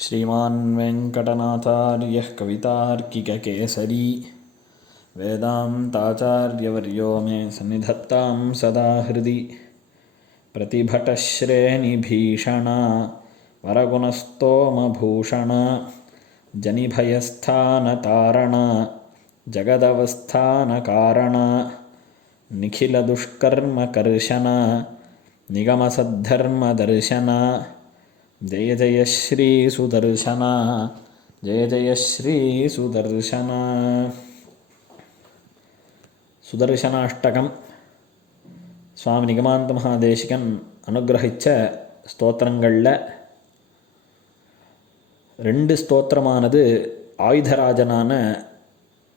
श्रीमान् वेङ्कटनाथार्यः कवितार्किककेसरी। वेदान्ताचार्यवर्यो मे सन्निधत्तां सदा हृदि। प्रतिभटश्रेणिभीषणा वरगुणस्तोमभूषणा जनिभयस्थानतारणा जगदवस्थानकारणा निखिलदुष्कर्मकर्शना निगमसद्धर्मदर्शना जय जय श्रीसुदर्शना जय जय श्रीसुदर्शना சுதர்சனாஷ்டகம் சுவாமி நிகமாந்த மகாதேசிகன் அனுகிரகித்த ஸ்தோத்திரங்களில் ரெண்டு ஸ்தோத்திரமானது ஆயுதராஜனான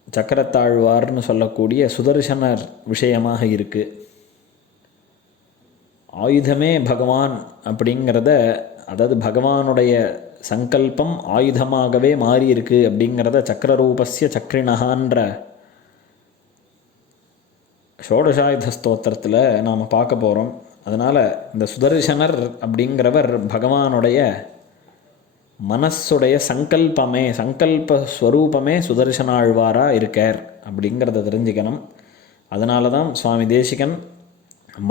சக்கரத்தாழ்வார்னு சொல்லக்கூடிய சுதர்சனர் விஷயமாக இருக்குது ஆயுதமே பகவான் அப்படிங்கிறத அதாவது பகவானுடைய சங்கல்பம் ஆயுதமாகவே மாறி இருக்கு அப்படிங்கிறத சக்கரரூபஸ்ய சக்ரிணகான்ற ஷோடசாயுத ஸ்தோத்திரத்தில் நாம் பார்க்க போகிறோம் அதனால் இந்த சுதர்சனர் அப்படிங்கிறவர் பகவானுடைய மனசுடைய சங்கல்பமே சங்கல்ப ஸ்வரூபமே சுதர்சனாழ்வாராக இருக்கார் அப்படிங்கிறத தெரிஞ்சுக்கணும். அதனால தான் சுவாமி தேசிகன்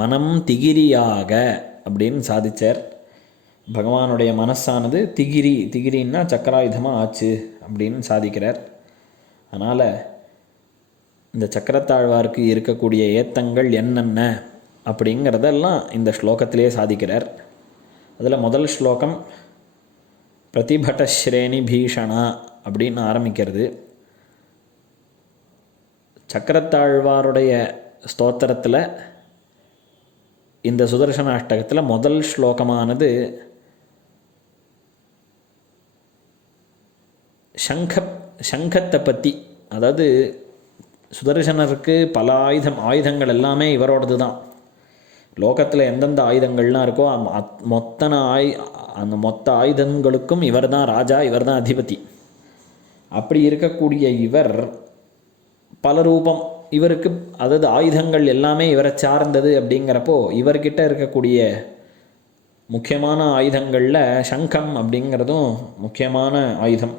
மனம் திகிரியாக அப்படின்னு சாதித்தார் பகவானுடைய மனசானது திகிரி திகிரின்னா சக்கராயுதமாக ஆச்சு அப்படின்னு சாதிக்கிறார். அதனால் இந்த சக்கரத்தாழ்வாருக்கு இருக்கக்கூடிய ஏத்தங்கள் என்னென்ன அப்படிங்கிறதெல்லாம் இந்த ஸ்லோகத்திலே சாதிக்கிறார். அதில் முதல் ஸ்லோகம் பிரதிபட்டஸ்ரேணி பீஷணா அப்படின்னு ஆரம்பிக்கிறது. சக்கரத்தாழ்வாருடைய ஸ்தோத்திரத்தில் இந்த சுதர்சன அஷ்டகத்தில் முதல் ஸ்லோகமானது சங்க சங்கத்தை பற்றி அதாவது சுதர்சனருக்கு பல ஆயுதம் ஆயுதங்கள் எல்லாமே இவரோடது தான் லோகத்தில் எந்தெந்த ஆயுதங்கள்லாம் இருக்கோ மொத்தன ஆய் அந்த மொத்த ஆயுதங்களுக்கும் இவர் தான் ராஜா இவர் தான் அதிபதி. அப்படி இருக்கக்கூடிய இவர் பல ரூபம் இவருக்கு அதாவது ஆயுதங்கள் எல்லாமே இவரை சார்ந்தது அப்படிங்கிறப்போ இவர்கிட்ட இருக்கக்கூடிய முக்கியமான ஆயுதங்களில் சங்கம் அப்படிங்கிறதும் முக்கியமான ஆயுதம்.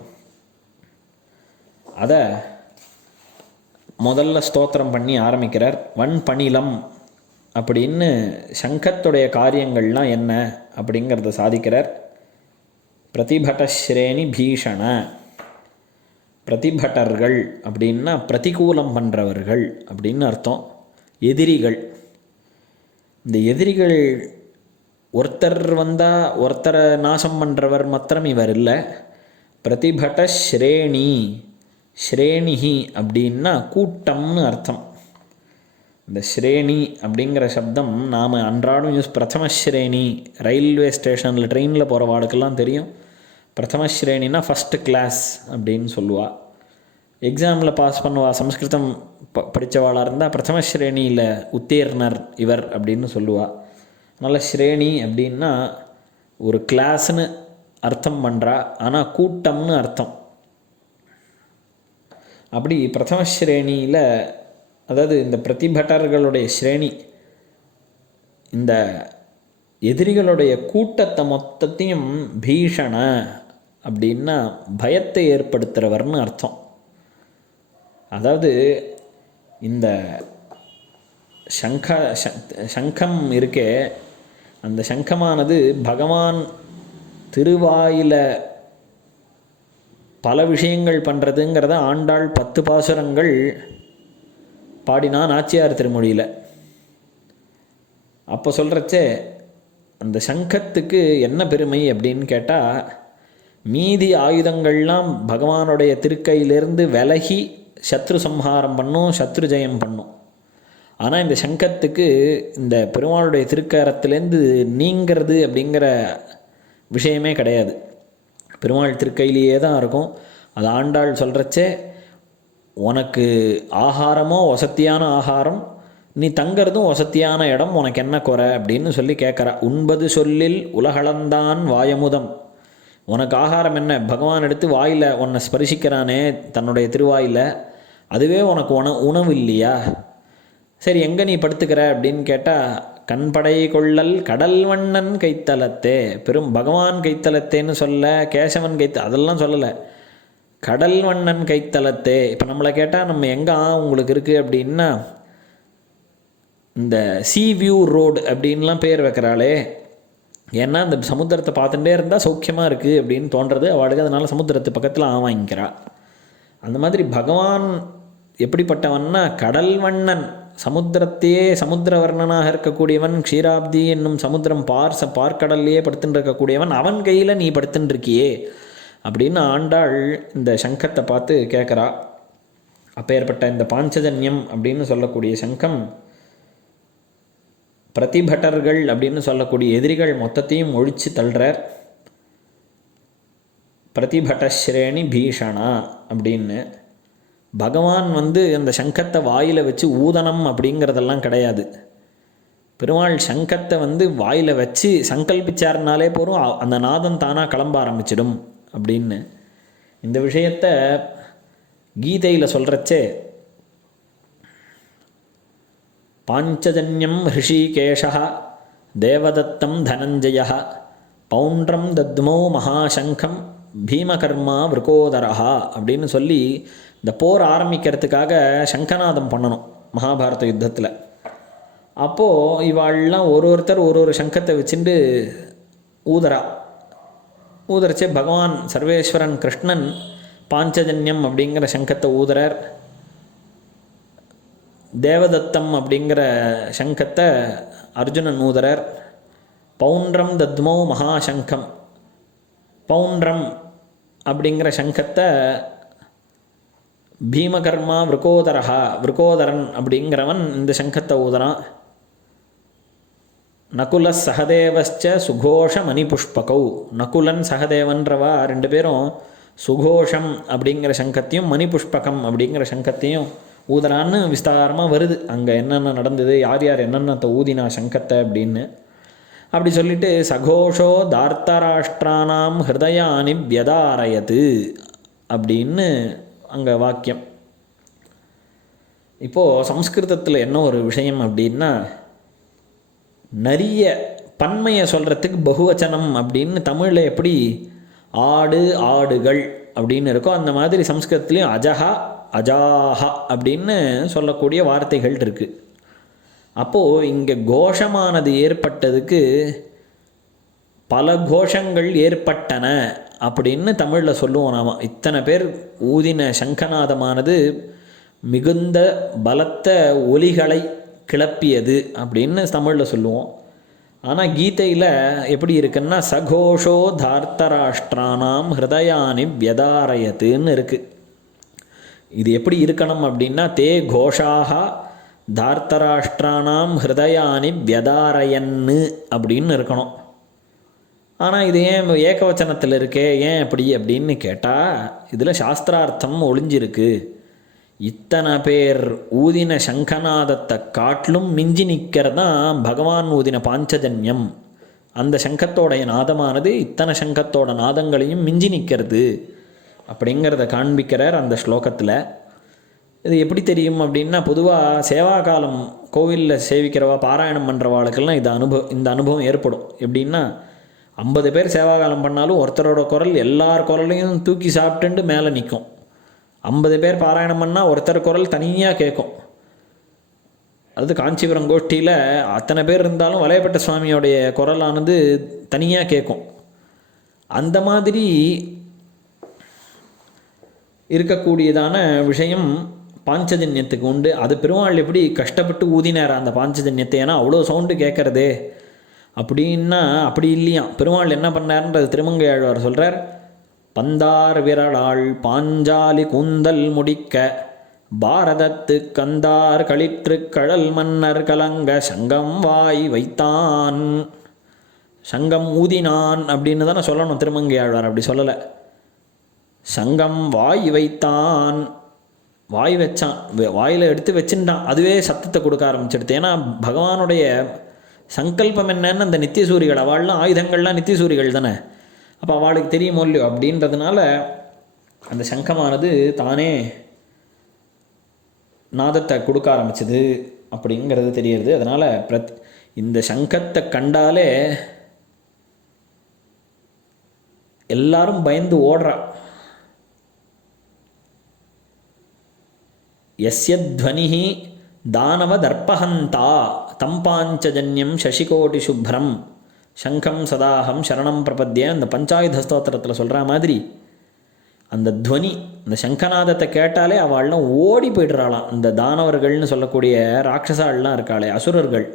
அதை முதல்ல ஸ்தோத்திரம் பண்ணி ஆரம்பிக்கிறார். வன் பணிலம் அப்படின்னு சங்கத்துடைய காரியங்கள்லாம் என்ன அப்படிங்கிறத சாதிக்கிறார். பிரதிபட்டஸ்ரேணி பீஷண பிரதிபட்டர்கள் அப்படின்னா பிரதிகூலம் பண்ணுறவர்கள் அப்படின்னு அர்த்தம். எதிரிகள். இந்த எதிரிகள் ஒருத்தர் வந்தால் ஒருத்தரை நாசம் பண்ணுறவர் மாத்திரம் இவர் இல்லை. பிரதிபட்ட ஸ்ரேணி ஸ்ரேணிஹி அப்படின்னா கூட்டம்னு அர்த்தம். இந்த ஸ்ரேணி அப்படிங்கிற சப்தம் நாம் அன்றாடம் யூஸ் பிரதம ஸ்ரேணி ரயில்வே ஸ்டேஷனில் ட்ரெயினில் போகிற வாளுக்கெல்லாம் தெரியும். பிரதம ஸ்ரேணினா ஃபஸ்ட்டு கிளாஸ் அப்படின்னு சொல்லுவாள் எக்ஸாமில் பாஸ் பண்ணுவா சம்ஸ்கிருதம் ப படித்தவாளாக இருந்தால் பிரதம ஸ்ரேணியில் உத்தீர்ணர் இவர் அப்படின்னு சொல்லுவாள் அதனால் ஸ்ரேணி அப்படின்னா ஒரு கிளாஸ்னு அர்த்தம் பண்ணுறா ஆனால் கூட்டம்னு அர்த்தம். அப்படி பிரதம ஸ்ரேணியில் அதாவது இந்த பிரதிபட்டர்களுடைய ஸ்ரேணி இந்த எதிரிகளுடைய கூட்டத்தை மொத்தத்தையும் பீஷண அப்படின்னா பயத்தை ஏற்படுத்துகிறவர்னு அர்த்தம். அதாவது இந்த சங்க சங்கம் இருக்கே அந்த சங்கமானது பகவான் திருவாயில பல விஷயங்கள் பண்ணுறதுங்கிறத ஆண்டாள் பத்து பாசுரங்கள் பாடினா நாச்சியார் திருமொழியில். அப்போ சொல்கிறச்சே அந்த சங்கத்துக்கு என்ன பெருமை அப்படின்னு கேட்டால் மீதி ஆயுதங்கள்லாம் பகவானுடைய திருக்கையிலிருந்து விலகி சத்ரு சம்ஹாரம் பண்ணும் சத்ரு ஜெயம் பண்ணும். ஆனால் இந்த சங்கத்துக்கு இந்த பெருமாளுடைய திருக்கரத்துலேருந்து நீங்கிறது அப்படிங்கிற விஷயமே கிடையாது. பெருமாள் திருக்கையிலேயே தான் இருக்கும். அது ஆண்டாள் சொல்கிறச்சே உனக்கு ஆகாரமோ வசத்தியான ஆகாரம் நீ தங்கிறதும் வசத்தியான இடம் உனக்கு என்ன குறை? அப்படின்னு சொல்லி கேட்குறா. உண்பது சொல்லில் உலகளந்தான் வாயமுதம். உனக்கு ஆகாரம் என்ன? பகவான் எடுத்து வாயில் உன்னை ஸ்பரிசிக்கிறானே தன்னுடைய திருவாயில். அதுவே உனக்கு உண உணவு இல்லையா? சரி எங்கே நீ படுத்துக்கிற? அப்படின்னு கேட்டால் கண்படை கொள்ளல் கடல் வண்ணன் கைத்தலத்தே பெரும் பகவான் கைத்தலத்தேன்னு சொல்ல கேசவன் கைத்த அதெல்லாம் சொல்லலை. கடல் வண்ணன் கைத்தலத்தே இப்போ நம்மளை கேட்டால் நம்ம எங்கே உங்களுக்கு இருக்குது அப்படின்னா இந்த சீ வியூ ரோடு அப்படின்லாம் பேர் வைக்கிறாளே. ஏன்னா இந்த சமுத்திரத்தை பார்த்துட்டே இருந்தால் சௌக்கியமாக இருக்குது அப்படின்னு தோன்றது. அவளுக்கு அதனால் சமுத்திரத்து பக்கத்தில் ஆ வாங்கிக்கிறா. அந்த மாதிரி பகவான் எப்படிப்பட்டவன்னா கடல் வண்ணன் சமுத்திரத்தையே சமுத்திர வர்ணனாக இருக்கக்கூடியவன் க்ஷீராப்தி என்னும் சமுத்திரம் பார் ச பார்க்கடல்லையே படுத்துட்டு இருக்கக்கூடியவன் அவன் கையில் நீ படுத்துட்டு இருக்கியே அப்படின்னு ஆண்டாள் இந்த சங்கத்தை பார்த்து கேட்குறா. அப்பேற்பட்ட இந்த பாஞ்சஜன்யம் அப்படின்னு சொல்லக்கூடிய சங்கம் பிரதிபட்டர்கள் அப்படின்னு சொல்லக்கூடிய எதிரிகள் மொத்தத்தையும் ஒழிச்சு தள்ளுறார். பிரதிபட்டஸ்ரேணி பீஷணா அப்படின்னு பகவான் வந்து அந்த சங்கத்தை வாயில் வச்சு ஊதனம் அப்படிங்கிறதெல்லாம் கிடையாது. பெருமாள் சங்கத்தை வந்து வாயில் வச்சு சங்கல்பிச்சாருனாலே போகிறோம் அந்த நாதம் தானாக கிளம்ப ஆரம்பிச்சிடும் அப்படின்னு. இந்த விஷயத்த கீதையில் சொல்கிறச்சே பாஞ்சஜன்யம் ஹிருஷிகேஷா தேவதத்தம் தனஞ்சயா பௌண்ட்ரம் தத்மோ மகாசங்கம் பீமகர்மா விருகோதரஹா அப்படின்னு சொல்லி இந்த போர் ஆரம்பிக்கிறதுக்காக சங்கநாதம் பண்ணணும் மகாபாரத யுத்தத்தில். அப்போது இவாள்லாம் ஒரு ஒருத்தர் ஒரு ஒரு சங்கத்தை வச்சுட்டு ஊதரா ஊதரச்சே பகவான் சர்வேஸ்வரன் கிருஷ்ணன் பாஞ்சஜன்யம் அப்படிங்கிற சங்கத்தை ஊதுறார். தேவதத்தம் அப்படிங்கிற சங்கத்தை அர்ஜுனன் ஊதுறார். பவுண்ட்ரம் தத்மோ மகாசங்கம். பவுண்ட்ரம் அப்படிங்கிற சங்கத்தை பீமகர்மா விருக்கோதரஹா விருக்கோதரன் அப்படிங்கிறவன் இந்த சங்கத்தை ஊதுறான். நகுல சகதேவச்ச சுகோஷ மணிபுஷ்பகௌ. நகுலன் சகதேவன்றவா? ரெண்டு பேரும் சுகோஷம் அப்படிங்கிற சங்கத்தையும் மணிபுஷ்பகம் அப்படிங்கிற சங்கத்தையும் ஊதுறான்னு விஸ்தாரமாக வருது. அங்கே என்னென்ன நடந்தது? யார் யார் என்னென்னத்தை ஊதினா சங்கத்தை அப்படின்னு. அப்படி சொல்லிட்டு சகோஷோ தார்த்தராஷ்டிரானாம் ஹிருதயானி வியதாரயது அப்படின்னு அங்கே வாக்கியம். இப்போது சம்ஸ்கிருதத்தில் என்ன ஒரு விஷயம் அப்படின்னா நிறைய பன்மையை சொல்கிறதுக்கு பகுவச்சனம் அப்படின்னு தமிழில் எப்படி ஆடு ஆடுகள் அப்படின்னு இருக்கோ அந்த மாதிரி சம்ஸ்கிருதத்துலேயும் அஜஹா அஜாஹா அப்படின்னு சொல்லக்கூடிய வார்த்தைகள் இருக்குது அப்போது இங்கே கோஷமானது ஏற்பட்டதுக்கு பல கோஷங்கள் ஏற்பட்டன அப்படின்னு தமிழில் சொல்லுவோம் நாம். இத்தனை பேர் ஊதின சங்கநாதமானது மிகுந்த பலத்த ஒலிகளை கிளப்பியது அப்படின்னு தமிழில் சொல்லுவோம். ஆனால் கீதையில் எப்படி இருக்குன்னா சகோஷோ தார்த்தராஷ்டிரானாம் ஹிருதயானி வியதாரயத்துன்னு இருக்குது இது எப்படி இருக்கணும் அப்படின்னா தே கோஷாக தார்த்தராஷ்டிரானாம் ஹிருதயானி வியதாரயன்னு அப்படின்னு இருக்கணும். ஆனால் இது ஏன் ஏகவச்சனத்தில் இருக்கே? ஏன் அப்படி அப்படின்னு கேட்டால் இதில் சாஸ்திரார்த்தம் ஒளிஞ்சிருக்கு. இத்தனை பேர் ஊதின சங்கநாதத்தை காட்டிலும் மிஞ்சி நிற்கிறதான் பகவான் ஊதின பாஞ்சஜன்யம். அந்த சங்கத்தோடைய நாதமானது இத்தனை சங்கத்தோட நாதங்களையும் மிஞ்சி நிற்கிறது அப்படிங்கிறத காண்பிக்கிறார் அந்த ஸ்லோகத்தில். இது எப்படி தெரியும் அப்படின்னா பொதுவாக சேவா காலம் கோவிலில் சேவிக்கிறவா பாராயணம் பண்ணுறவாளுக்கெல்லாம் இது அனுபவம் இந்த அனுபவம் ஏற்படும். எப்படின்னா ஐம்பது பேர் சேவாகாலம் பண்ணாலும் ஒருத்தரோட குரல் எல்லார் குரலையும் தூக்கி சாப்பிட்டுண்டு மேலே நிற்கும். ஐம்பது பேர் பாராயணம் பண்ணால் ஒருத்தர் குரல் தனியாக கேட்கும். அது காஞ்சிபுரம் கோஷ்டியில் அத்தனை பேர் இருந்தாலும் வலையப்பட்ட சுவாமியோடைய குரலானது தனியாக கேட்கும். அந்த மாதிரி இருக்கக்கூடியதான விஷயம் பாஞ்சஜன்யத்துக்கு உண்டு. அது பெருமாள் எப்படி கஷ்டப்பட்டு ஊதினார் அந்த பாஞ்சஜன்யத்தை? ஏன்னா அவ்வளோ சவுண்டு கேட்குறதே. அப்படின்னா அப்படி இல்லையா? பெருமாள் என்ன பண்ணார்ன்றது திருமங்கை ஆழ்வார் சொல்கிறார் பந்தார் விரலாள் பாஞ்சாலி கூந்தல் முடிக்க பாரதத்து கந்தார் களிற்று கழல் மன்னர் கலங்க சங்கம் வாய் வைத்தான். சங்கம் ஊதினான் அப்படின்னு தானே சொல்லணும் திருமங்கை ஆழ்வார் அப்படி சொல்லலை. சங்கம் வாய் வைத்தான். வாய் வச்சான் வாயில் எடுத்து வச்சுட்டான். அதுவே சத்தத்தை கொடுக்க ஆரம்பிச்சிடுது ஏன்னா பகவானுடைய சங்கல்பம் என்னன்னு அந்த நித்தியசூரிகள் அவள்லாம் ஆயுதங்கள்லாம் நித்தியசூரிகள் தானே. அப்போ அவளுக்கு தெரியுமோ இல்லையோ அப்படின்றதுனால அந்த சங்கமானது தானே நாதத்தை கொடுக்க ஆரம்பிச்சது அப்படிங்கிறது தெரியறது அதனால் பிரத் இந்த சங்கத்தை கண்டாலே எல்லாரும் பயந்து ஓடுறா. எஸ்யத்வனிஹி தானவ தர்ப்பஹந்தா தம்பாஞ்சஜன்யம் சசிகோடி சுப்ரம். சங்கம் சதாகம் சரணம் பிரபத்திய அந்த பஞ்சாயுத ஸ்தோத்திரத்தில் சொல்கிற மாதிரி அந்த துவனி அந்த சங்கநாதத்தை கேட்டாலே அவள்லாம் ஓடி போய்டுறாளாம். இந்த தானவர்கள்னு சொல்லக்கூடிய ராட்சசாள்லாம் இருக்காளே அசுரர்கள்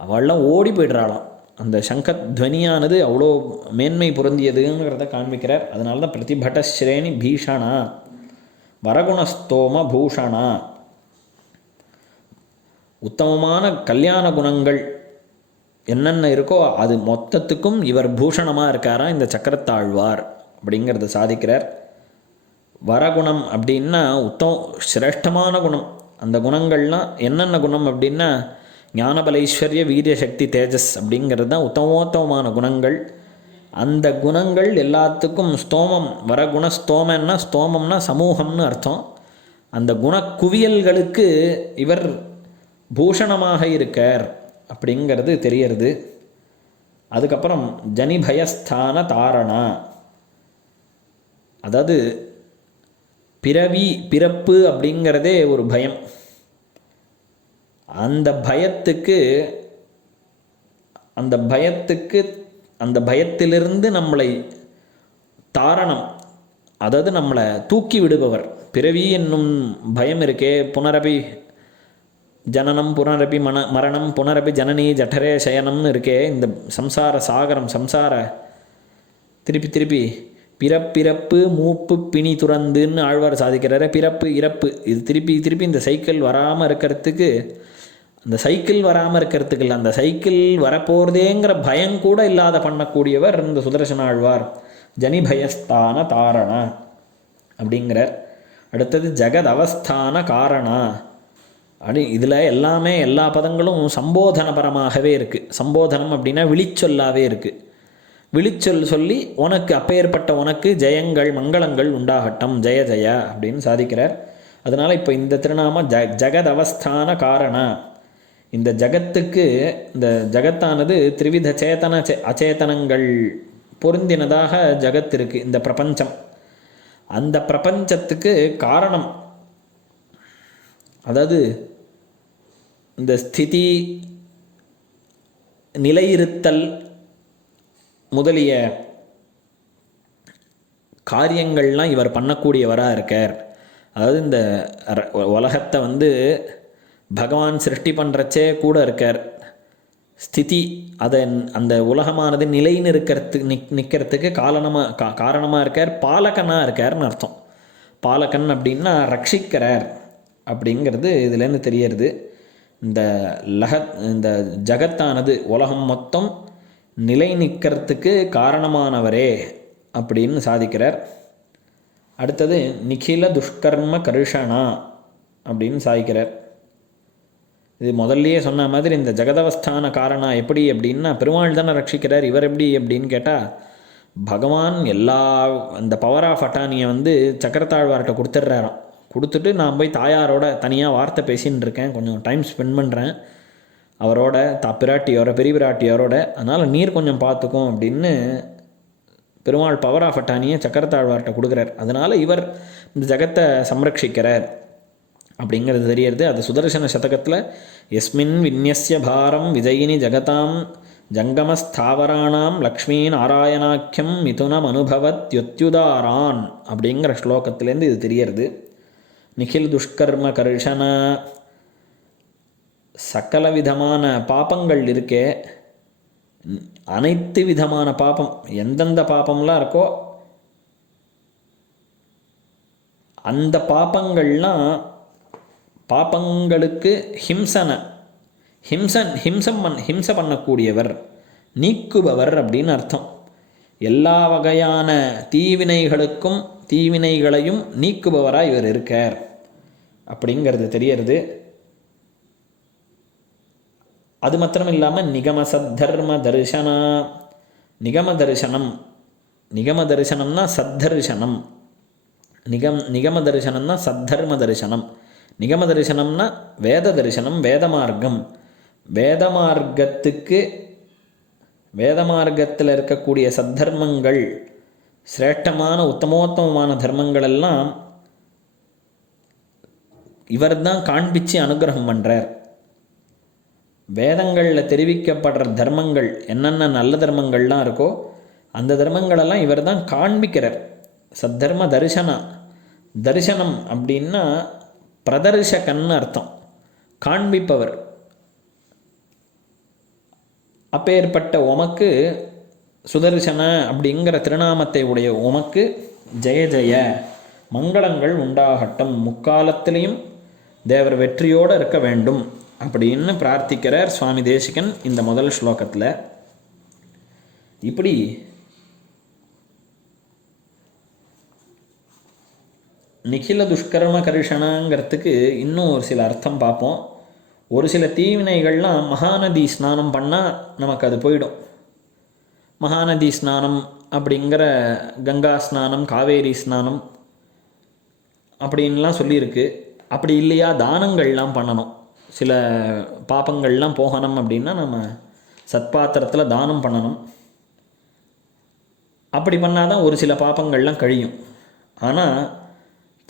அவள்லாம் ஓடி போய்டுறாளாம். அந்த சங்க துவனியானது அவ்வளோ மேன்மை பொருந்தியதுங்கிறத காண்பிக்கிறார். அதனால தான் பிரதிபட்டஸ்ரேணி பீஷணா வரகுணஸ்தோம பூஷணா. உத்தமமான கல்யாண குணங்கள் என்னென்ன இருக்கோ அது மொத்தத்துக்கும் இவர் பூஷணமாக இருக்காரா? இந்த சக்கரத்தாழ்வார் அப்படிங்கிறத சாதிக்கிறார். வரகுணம் அப்படின்னா உத்தம சிரேஷ்டமான குணம். அந்த குணங்கள்லாம் என்னென்ன குணம் அப்படின்னா ஞானபலைஸ்வர்ய வீரியசக்தி தேஜஸ் அப்படிங்கிறது தான் உத்தமோத்தமமான குணங்கள். அந்த குணங்கள் எல்லாத்துக்கும் ஸ்தோமம் வரகுண ஸ்தோமன்னா ஸ்தோமம்னா சமூகம்னு அர்த்தம். அந்த குணக்குவியல்களுக்கு இவர் பூஷணமாக இருக்கார் அப்படிங்கிறது தெரியறது. அதுக்கப்புறம் ஜனிபயஸ்தான தாரணா. அதாவது பிறவி பிறப்பு அப்படிங்கிறதே ஒரு பயம். அந்த பயத்துக்கு அந்த பயத்துக்கு அந்த பயத்திலிருந்து நம்மளை தாரணம் அதாவது நம்மளை தூக்கி விடுபவர். பிறவி என்னும் பயம் இருக்கே புனரபி ஜனனம் புனரபி மன மரணம் புனரபி ஜனனி ஜఠரே சயனம்னு இருக்கே. இந்த சம்சார சாகரம் சம்சார திருப்பி திருப்பி. பிறப்பிறப்பு மூப்பு பிணி துறந்துன்னு ஆழ்வார் சாதிக்கிறாரு. பிறப்பு இறப்பு. இது திருப்பி திருப்பி இந்த சைக்கிள் வராமல் இருக்கிறதுக்கு அந்த சைக்கிள் வராமல் இருக்கிறதுக்கு இல்லை அந்த சைக்கிள் வரப்போகிறதேங்கிற பயம் கூட இல்லாத பண்ணக்கூடியவர் இந்த சுதர்சன ஆழ்வார். ஜனிபயஸ்தான தாரணா அப்படிங்கிறார். அடுத்தது ஜெகத் அவஸ்தான காரணா. அப்படி இதில் எல்லாமே எல்லா பதங்களும் சம்போதனபரமாகவே இருக்குது சம்போதனம் அப்படின்னா விழிச்சொல்லாவே இருக்குது விழிச்சொல் சொல்லி உனக்கு அப்பேற்பட்ட உனக்கு ஜெயங்கள் மங்களங்கள் உண்டாகட்டும். ஜெய ஜெய அப்படின்னு சாதிக்கிறார். அதனால் இப்போ இந்த திருநாம ஜ ஜெகத் அவஸ்தான காரணா. இந்த ஜகத்துக்கு இந்த ஜகத்தானது திரிவித சேதன சே அச்சேதனங்கள் பொருந்தினதாக ஜகத் இருக்குது இந்த பிரபஞ்சம். அந்த பிரபஞ்சத்துக்கு காரணம் அதாவது இந்த ஸ்திதி நிலையிருத்தல் முதலிய காரியங்கள்லாம் இவர் பண்ணக்கூடியவராக இருக்கார். அதாவது இந்த உலகத்தை வந்து பகவான் சிருஷ்டி பண்ணுறச்சே கூட இருக்கார். ஸ்திதி அதை அந்த உலகமானது நிலைன்னு இருக்கிறதுக்கு நிக் நிற்கிறதுக்கு காரணமாக கா காரணமாக இருக்கார். பாலகனாக இருக்கார்னு அர்த்தம். பாலகன் அப்படின்னா ரட்சிக்கிறார். அப்படிங்கிறது இதுலேருந்து தெரியறது. இந்த லகத் இந்த ஜகத்தானது உலகம் மொத்தம் நிலை நிற்கிறதுக்கு காரணமானவரே அப்படின்னு சாதிக்கிறார். அடுத்தது நிখিல துஷ்கர்ம கருஷனா அப்படின்னு சாதிக்கிறார். இது முதல்லயே சொன்ன மாதிரி இந்த ஜெகதவஸ்தான காரணா எப்படி அப்படின்னா பெருமாள் தானே ரட்சிக்கிறார் இவர் எப்படி அப்படின்னு கேட்டால் பகவான் எல்லா அந்த பவர் ஆஃப் அட்டானியை வந்து சக்கரத்தாழ்வார்கிட்ட கொடுத்துட்றாராம். கொடுத்துட்டு நான் போய் தாயாரோட தனியாக வார்த்தை பேசின்னு இருக்கேன். கொஞ்சம் டைம் ஸ்பெண்ட் பண்ணுறேன் அவரோட த பிராட்டியோட பெரிய பிராட்டியோரோட அதனால் நீர் கொஞ்சம் பார்த்துக்கும் அப்படின்னு பெருமாள் பவர் ஆஃப் அட்டானியை சக்கரத்தாழ்வார்கிட்ட கொடுக்குறார். அதனால் இவர் இந்த ஜகத்தை சம்ரட்சிக்கிறார் அப்படிங்கிறது தெரியறது. அது சுதர்சன சதகத்தில் எஸ்மின் விந்யஸ்ய பாரம் விஜயினி ஜகதாம் ஜங்கமஸ்தாவராணாம் லக்ஷ்மி நாராயணாக்கியம் மிதுனம் அனுபவத் அனுபவத்யுத்யுதாரான் அப்படிங்கிற ஸ்லோகத்திலேருந்து இது தெரியறது. நிகில் துஷ்கர்ம கர்ஷன சகல விதமான பாபங்கள் இருக்கே. அனைத்து விதமான பாபம் எந்தெந்த பாபம்லாம் இருக்கோ அந்த பாபங்கள்லாம் பாபங்களுக்கு ஹிம்சனை ஹிம்சன் ஹிம்சம் பண் ஹிம்ச பண்ணக்கூடியவர் நீக்குபவர் அப்படின்னு அர்த்தம். எல்லா வகையான தீவினைகளுக்கும் தீவினைகளையும் நீக்குபவராக இவர் இருக்கார். அப்படிங்கிறது தெரியறது அது மாத்திரம் இல்லாமல் நிகம சத்தர்ம தரிசனா. நிகம தரிசனம். நிகம தரிசனம்னா சத்தரிசனம் நிகம் நிகம தரிசனம்னா சத்தர்ம தரிசனம். நிகம தரிசனம்னா வேத தரிசனம் வேத மார்க்கம். வேத மார்க்கத்துக்கு வேத மார்க்கத்தில் இருக்கக்கூடிய சத்தர்மங்கள் சிரேஷ்டமான உத்தமோத்தமமான தர்மங்கள் எல்லாம் இவர் தான் காண்பிச்சு அனுகிரகம் பண்ணுறார் வேதங்களில் தெரிவிக்கப்படுற தர்மங்கள் என்னென்ன நல்ல தர்மங்கள்லாம் இருக்கோ அந்த தர்மங்களெல்லாம் இவர் தான் காண்பிக்கிறார். சத்தர்ம தரிசனா. தரிசனம் அப்படின்னா பிரதர்ஷகன்னு அர்த்தம். காண்பிப்பவர். அப்பேற்பட்ட உமக்கு சுதர்சன அப்படிங்கிற திருநாமத்தை உடைய உமக்கு ஜெய ஜெய. மங்களங்கள் உண்டாகட்டும். முக்காலத்திலையும் தேவர் வெற்றியோடு இருக்க வேண்டும் அப்படின்னு பிரார்த்திக்கிறார் சுவாமி தேசிகன் இந்த முதல் ஸ்லோகத்தில். இப்படி நிகில துஷ்கர்ம கரிஷனாங்கிறதுக்கு இன்னும் ஒரு சில அர்த்தம் பார்ப்போம். ஒரு சில தீவினைகள்லாம் மகாநதி ஸ்நானம் பண்ணால் நமக்கு அது போயிடும். மகாநதி ஸ்நானம் அப்படிங்கிற கங்கா ஸ்நானம் காவேரி ஸ்நானம் அப்படின்லாம் சொல்லியிருக்கு. அப்படி இல்லையா? தானங்கள்லாம் பண்ணணும். சில பாப்பங்கள்லாம் போகணும் அப்படின்னா நம்ம சத்பாத்திரத்தில் தானம் பண்ணணும். அப்படி பண்ணாதான் ஒரு சில பாப்பங்கள்லாம் கழியும். ஆனால்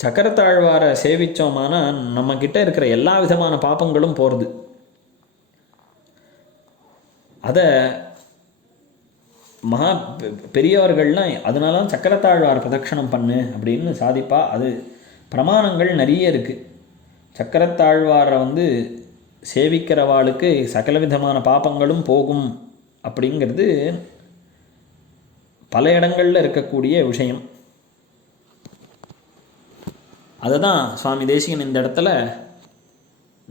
சக்கரத்தாழ்வாரை சேவித்தோமானா நம்மக்கிட்ட இருக்கிற எல்லா விதமான பாப்பங்களும் போகிறது அதை மகா பெ- பெரியவர்கள்லாம் அதனால தான் சக்கரத்தாழ்வார் பிரதட்சணம் பண்ணு அப்படின்னு சாதிப்பா. அது பிரமாணங்கள் நிறைய இருக்குது சக்கரத்தாழ்வாரை வந்து சேவிக்கிறவாளுக்கு சகல விதமான பாப்பங்களும் போகும் அப்படிங்கிறது பல இடங்களில் இருக்கக்கூடிய விஷயம். அதை தான் சுவாமி தேசிகன் இந்த இடத்துல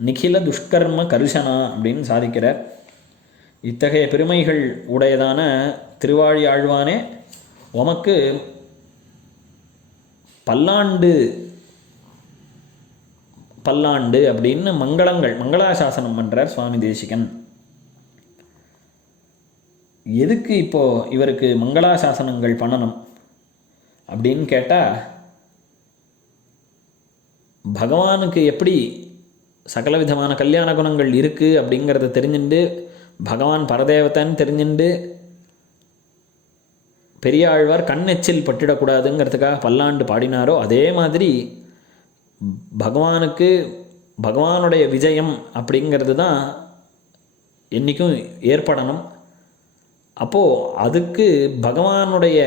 நிகில துஷ்கர்ம கருஷனா அப்படின்னு சாதிக்கிறார். இத்தகைய பெருமைகள் உடையதான திருவாழி ஆழ்வானே உமக்கு பல்லாண்டு பல்லாண்டு அப்படின்னு மங்களங்கள் மங்களாசாசனம் பண்ணுறார் சுவாமி தேசிகன். எதுக்கு இப்போ இவருக்கு மங்களாசாசனங்கள் பண்ணணும் அப்படின்னு கேட்டால் பகவானுக்கு எப்படி சகல விதமான கல்யாண குணங்கள் இருக்குது அப்படிங்கிறத தெரிஞ்சுண்டு பகவான் பரதேவத்தைன்னு தெரிஞ்சுண்டு பெரியாழ்வார் கண்ணெச்சில் பட்டிடக்கூடாதுங்கிறதுக்காக பல்லாண்டு பாடினாரோ அதே மாதிரி பகவானுக்கு பகவானுடைய விஜயம் அப்படிங்கிறது தான் என்றைக்கும் ஏற்படணும். அப்போது அதுக்கு பகவானுடைய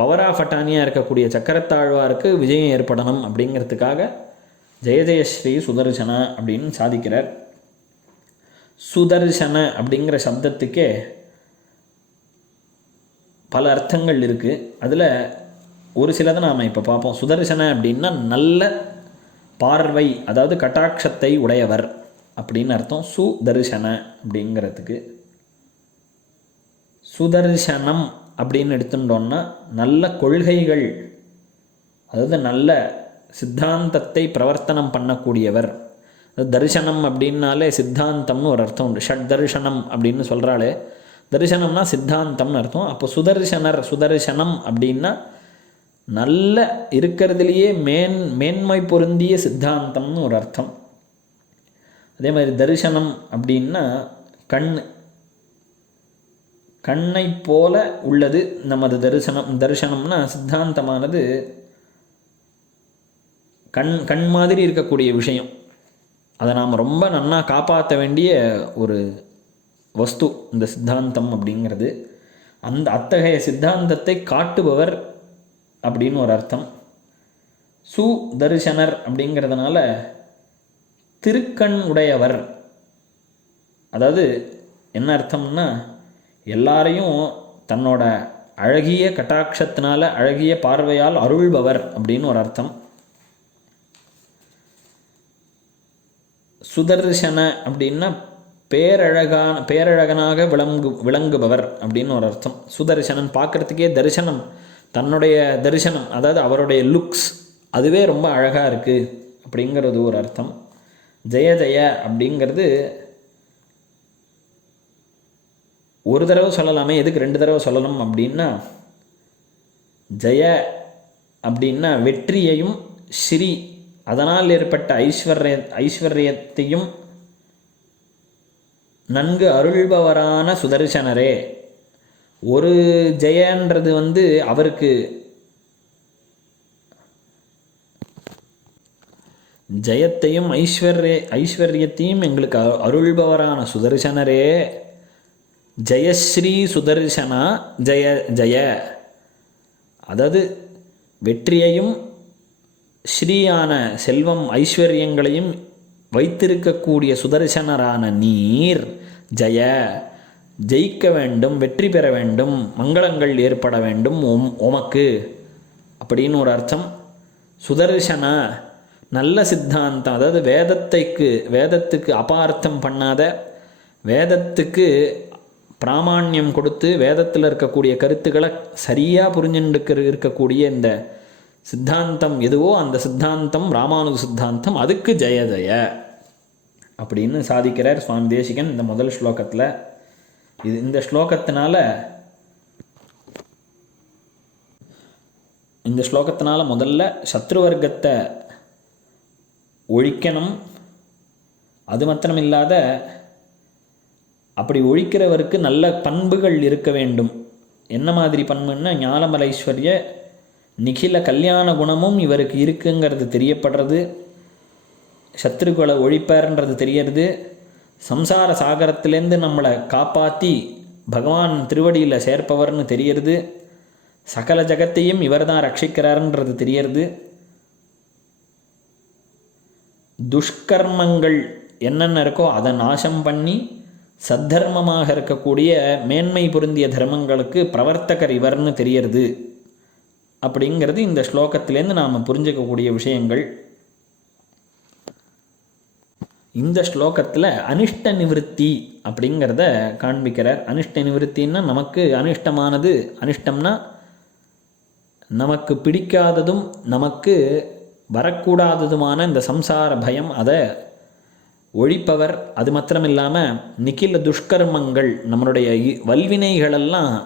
பவர் ஆஃப் அட்டானியாக இருக்கக்கூடிய சக்கரத்தாழ்வாருக்கு விஜயம் ஏற்படணும் அப்படிங்கிறதுக்காக ஜெய ஜெயஸ்ரீ சுதர்சன அப்படின்னு சாதிக்கிறார். சுதர்சன அப்படிங்கிற சப்தத்துக்கே பல அர்த்தங்கள் இருக்குது அதில் ஒரு சிலதை நாம் இப்போ பார்ப்போம். சுதர்சன அப்படின்னா நல்ல பார்வை அதாவது கட்டாட்சத்தை உடையவர் அப்படின்னு அர்த்தம். சுதர்சன அப்படிங்கிறதுக்கு. சுதர்சனம் அப்படின்னு எடுத்துட்டோம்னா நல்ல கொள்கைகள் அதாவது நல்ல சித்தாந்தத்தை பிரவர்த்தனம் பண்ணக்கூடியவர். தரிசனம் அப்படின்னாலே சித்தாந்தம்னு ஒரு அர்த்தம் உண்டு. ஷட் தரிசனம் அப்படின்னு சொல்கிறாளே தரிசனம்னா சித்தாந்தம்னு அர்த்தம். அப்போ சுதர்சனர் சுதர்சனம் அப்படின்னா நல்ல இருக்கிறதுலையே மேன் மேன்மை பொருந்திய சித்தாந்தம்னு ஒரு அர்த்தம். அதே மாதிரி தரிசனம் அப்படின்னா கண் கண்ணை போல உள்ளது நமது தரிசனம் தரிசனம்னா சித்தாந்தமானது கண் கண் மாதிரி இருக்கக்கூடிய விஷயம். அதை நாம் ரொம்ப நன்னா காப்பாற்ற வேண்டிய ஒரு வஸ்து இந்த சித்தாந்தம் அப்படிங்கிறது. அந்த அத்தகைய சித்தாந்தத்தை காட்டுபவர் அப்படின்னு ஒரு அர்த்தம். சு தரிசனர் அப்படிங்கிறதுனால திருக்கண் உடையவர். அதாவது என்ன அர்த்தம்னா எல்லாரையும் தன்னோட அழகிய கட்டாட்சத்தினால அழகிய பார்வையால் அருள்பவர் அப்படின்னு ஒரு அர்த்தம். சுதர்சன அப்படின்னா பேரழகான பேரழகனாக விளங்கு விளங்குபவர் அப்படின்னு ஒரு அர்த்தம். சுதர்சனன் பார்க்குறதுக்கே தரிசனம். தன்னுடைய தரிசனம் அதாவது அவருடைய லுக்ஸ் அதுவே ரொம்ப அழகாக இருக்குது அப்படிங்கிறது ஒரு அர்த்தம். ஜெய ஜெய அப்படிங்கிறது ஒரு தடவை சொல்லலாமே எதுக்கு ரெண்டு தடவை சொல்லணும் அப்படின்னா ஜெய அப்படின்னா வெற்றியையும் ஸ்ரீ அதனால் ஏற்பட்ட ஐஸ்வர்ய ஐஸ்வர்யத்தையும் நன்கு அருள்பவரான சுதர்சனரே. ஒரு ஜெயன்றது வந்து அவருக்கு. ஜெயத்தையும் ஐஸ்வர்ய ஐஸ்வர்யத்தையும் எங்களுக்கு அருள்பவரான சுதர்சனரே. ஜெயஸ்ரீ சுதர்சனா ஜெய ஜெய. அதாவது வெற்றியையும் ஸ்ரீயான செல்வம் ஐஸ்வர்யங்களையும் வைத்திருக்கக்கூடிய சுதர்சனரான நீர் ஜெய. ஜெயிக்க வேண்டும் வெற்றி பெற வேண்டும் மங்களங்கள் ஏற்பட வேண்டும் உம் உமக்கு அப்படின்னு ஒரு அர்த்தம். சுதர்சனா நல்ல சித்தாந்தம் அதாவது வேதத்தைக்கு வேதத்துக்கு அபார்த்தம் பண்ணாத வேதத்துக்கு பிராமான்யம் கொடுத்து வேதத்தில் இருக்கக்கூடிய கருத்துக்களை சரியாக புரிஞ்சுட்டு இருக்கக்கூடிய இந்த சித்தாந்தம் எதுவோ அந்த சித்தாந்தம் ராமானுஜ சித்தாந்தம் அதுக்கு ஜெய ஜெய அப்படின்னு சாதிக்கிறார் சுவாமி தேசிகன் இந்த முதல் ஸ்லோகத்தில். இது இந்த ஸ்லோகத்தினால இந்த ஸ்லோகத்தினால முதல்ல சத்ருவர்க்கத்தை ஒழிக்கணும். அது மாத்திரம் இல்லாத அப்படி ஒழிக்கிறவருக்கு நல்ல பண்புகள் இருக்க வேண்டும். என்ன மாதிரி பண்புன்னா ஞானமலைஸ்வர்ய நிகில கல்யாண குணமும் இவருக்கு இருக்குங்கிறது தெரியப்படுறது. சத்ருக்களை ஒழிப்பார்ன்றது தெரியறது. சம்சார சாகரத்திலேருந்து நம்மளை காப்பாற்றி பகவான் திருவடியில் சேர்ப்பவர்னு தெரியறது சகல ஜகத்தையும் இவர் தான் ரட்சிக்கிறாருன்றது தெரியறது. துஷ்கர்மங்கள் என்னென்ன இருக்கோ அதை நாசம் பண்ணி சத்தர்மமாக இருக்கக்கூடிய மேன்மை பொருந்திய தர்மங்களுக்கு பிரவர்த்தகர் இவர்னு தெரியறது. அப்படிங்கிறது இந்த ஸ்லோகத்திலேருந்து நாம் புரிஞ்சுக்கக்கூடிய விஷயங்கள். இந்த ஸ்லோகத்தில் அனிஷ்ட நிவிருத்தி அப்படிங்கிறத காண்பிக்கிறார். அனிஷ்ட நிவிருத்தின்னா நமக்கு அனிஷ்டமானது அனிஷ்டம்னா நமக்கு பிடிக்காததும் நமக்கு வரக்கூடாததுமான இந்த சம்சார பயம் அதை ஒழிப்பவர். அது மாத்திரம் இல்லாமல் நிக்கில துஷ்கர்மங்கள் நம்மளுடைய இ- வல்வினைகளெல்லாம்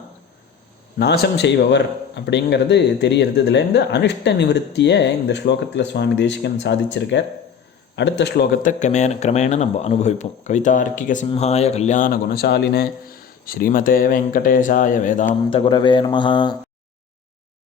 நாசம் செய்பவர் அப்படிங்கிறது தெரியறது இதுலேருந்து அனிஷ்ட நிவிருத்தியை இந்த ஸ்லோகத்தில் சுவாமி தேசிகன் சாதிச்சிருக்கார். அடுத்த ஸ்லோகத்தை கிரமேண கிரமேண நம்ம அனுபவிப்போம் கவிதார்க்கிக சிம்ஹாய கல்யாண குணசாலினே ஸ்ரீமதே வெங்கடேஷாய வேதாந்த குரவே நமஹ